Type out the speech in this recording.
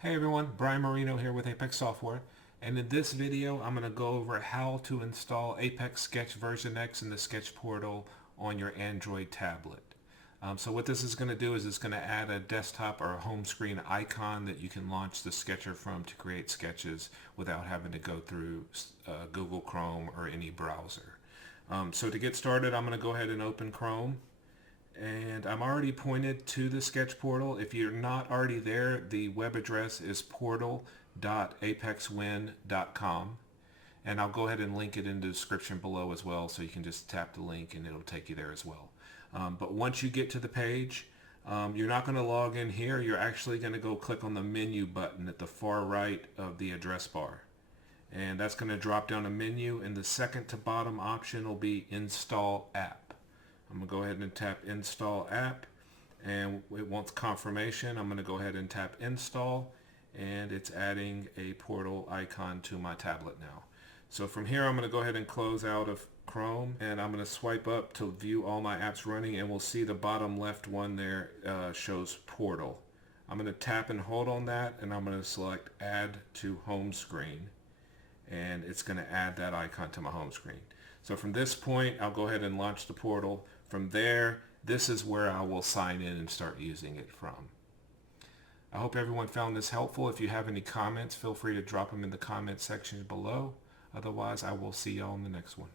Hey everyone, Brian Marino here with Apex Software, and in this video I'm going to go over how to install Apex Sketch version X in the Sketch portal on your Android tablet. So what this is going to do is it's going to add a desktop or a home screen icon that you can launch the sketcher from to create sketches without having to go through Google Chrome or any browser. So to get started, I'm going to go ahead and open Chrome. And I'm already pointed to the Sketch portal. If you're not already there, the web address is portal.apexwin.com. And I'll go ahead and link it in the description below as well, so you can just tap the link and it'll take you there as well. But once you get to the page, you're not going to log in here. You're actually going to go click on the menu button at the far right of the address bar. And that's going to drop down a menu, and the second to bottom option will be Install App. I'm going to go ahead and tap Install App, and it wants confirmation. I'm going to go ahead and tap Install, and it's adding a portal icon to my tablet now. So from here I'm going to go ahead and close out of Chrome, and I'm going to swipe up to view all my apps running, and we'll see the bottom left one there shows Portal. I'm going to tap and hold on that, and I'm going to select Add to Home Screen, and it's going to add that icon to my home screen. So from this point, I'll go ahead and launch the portal. From there, this is where I will sign in and start using it from. I hope everyone found this helpful. If you have any comments, feel free to drop them in the comment section below. Otherwise, I will see y'all in the next one.